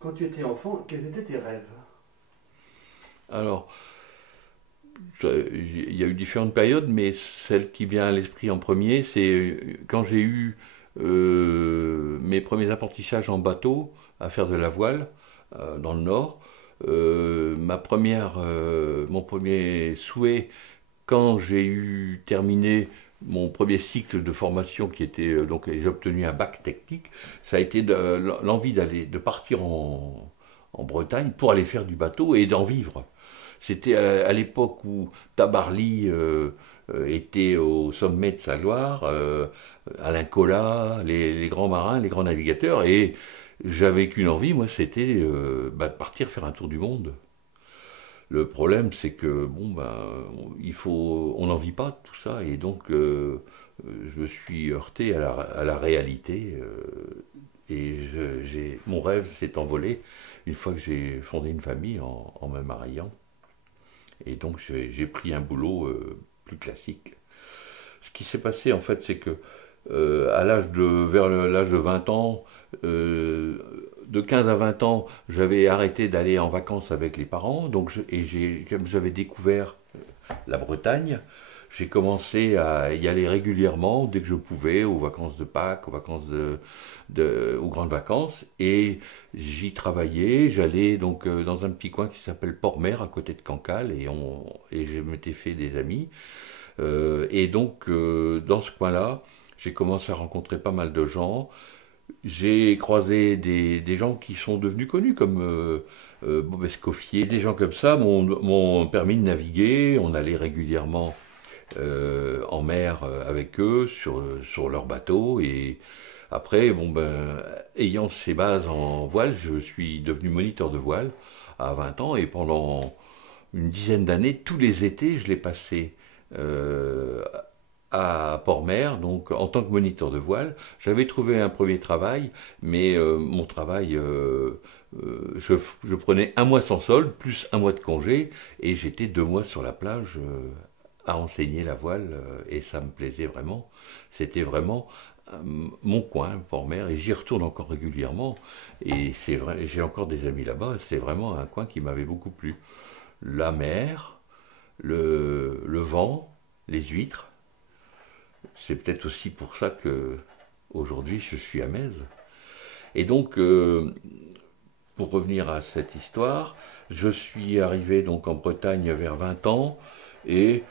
Quand tu étais enfant, quels étaient tes rêves? Alors, il y a eu différentes périodes, mais celle qui vient à l'esprit en premier, c'est quand j'ai eu mes premiers apprentissages en bateau à faire de la voile dans le Nord. Mon premier souhait, quand j'ai eu terminé mon premier cycle de formation qui était donc j'ai obtenu un bac technique, ça a été l'envie de partir en Bretagne pour aller faire du bateau et d'en vivre. C'était à l'époque où Tabarly était au sommet de sa gloire, Alain Colas, les grands marins, les grands navigateurs, et j'avais qu'une envie, moi, c'était de partir faire un tour du monde. Le problème, c'est que bon, on n'en vit pas de tout ça, et donc je me suis heurté à la réalité, et mon rêve s'est envolé une fois que j'ai fondé une famille en me mariant. Et donc j'ai pris un boulot plus classique. Ce qui s'est passé en fait, c'est que vers l'âge de 20 ans, euh, de 15 à 20 ans, j'avais arrêté d'aller en vacances avec les parents. Comme j'avais découvert la Bretagne, j'ai commencé à y aller régulièrement dès que je pouvais, aux vacances de Pâques, aux grandes vacances, et j'y travaillais. J'allais donc dans un petit coin qui s'appelle Port-Mer, à côté de Cancale, et je m'étais fait des amis. Dans ce coin-là, j'ai commencé à rencontrer pas mal de gens. J'ai croisé des gens qui sont devenus connus, comme Bob Escoffier. Des gens comme ça m'ont permis de naviguer. On allait régulièrement en mer avec eux sur leur bateau. Et après, ayant ces bases en voile, je suis devenu moniteur de voile à 20 ans. Et pendant une dizaine d'années, tous les étés, je l'ai passé euh, à Port-Mer, donc en tant que moniteur de voile. J'avais trouvé un premier travail, mais mon travail, je prenais un mois sans solde, plus un mois de congé, et j'étais 2 mois sur la plage à enseigner la voile, et ça me plaisait vraiment. C'était vraiment euh, mon coin, Port-Mer, et j'y retourne encore régulièrement. Et c'est vrai, j'ai encore des amis là-bas, c'est vraiment un coin qui m'avait beaucoup plu. La mer, le vent, les huîtres. C'est peut-être aussi pour ça que aujourd'hui je suis à Metz. Et donc, pour revenir à cette histoire, je suis arrivé donc en Bretagne vers 20 ans et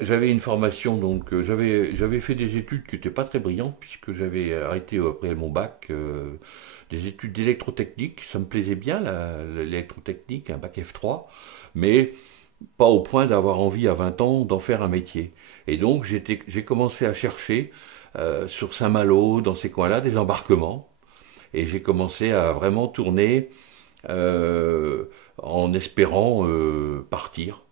j'avais une formation donc j'avais fait des études qui n'étaient pas très brillantes puisque j'avais arrêté après mon bac des études d'électrotechnique. Ça me plaisait bien l'électrotechnique, un bac F3, mais pas au point d'avoir envie à 20 ans d'en faire un métier. Et donc j'ai commencé à chercher sur Saint-Malo, dans ces coins-là, des embarquements. Et j'ai commencé à vraiment tourner euh, en espérant partir.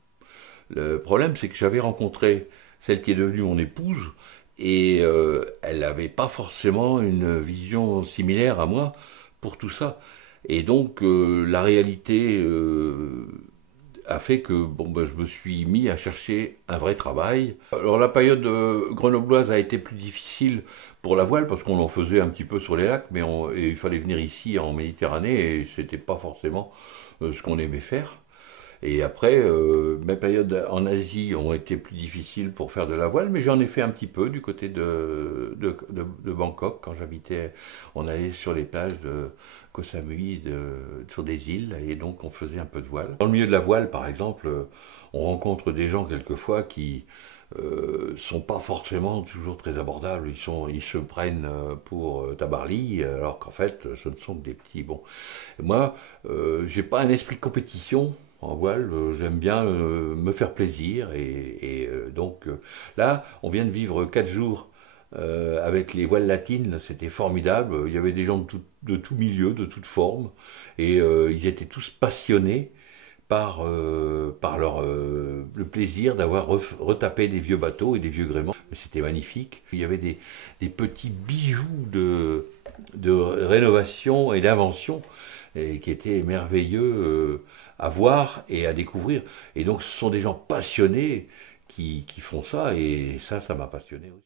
Le problème, c'est que j'avais rencontré celle qui est devenue mon épouse, et elle n'avait pas forcément une vision similaire à moi pour tout ça. Et donc la réalité a fait que je me suis mis à chercher un vrai travail. Alors la période grenobloise a été plus difficile pour la voile parce qu'on en faisait un petit peu sur les lacs, et il fallait venir ici en Méditerranée et c'était pas forcément ce qu'on aimait faire. Et après, mes périodes en Asie ont été plus difficiles pour faire de la voile, mais j'en ai fait un petit peu du côté de Bangkok. Quand j'habitais, on allait sur les plages de Koh Samui, sur des îles, et donc on faisait un peu de voile. Dans le milieu de la voile, par exemple, on rencontre des gens quelquefois qui sont pas forcément toujours très abordables. Ils se prennent pour Tabarly, alors qu'en fait, ce ne sont que des petits. Bon, moi, j'ai pas un esprit de compétition en voile. J'aime bien me faire plaisir là, on vient de vivre 4 jours avec les voiles latines. C'était formidable. Il y avait des gens de tout milieu, de toute forme, et ils étaient tous passionnés par le plaisir d'avoir retapé des vieux bateaux et des vieux gréements. C'était magnifique. Il y avait des petits bijoux de rénovation et d'invention qui étaient merveilleux à voir et à découvrir. Et donc ce sont des gens passionnés qui font ça, et ça m'a passionné aussi.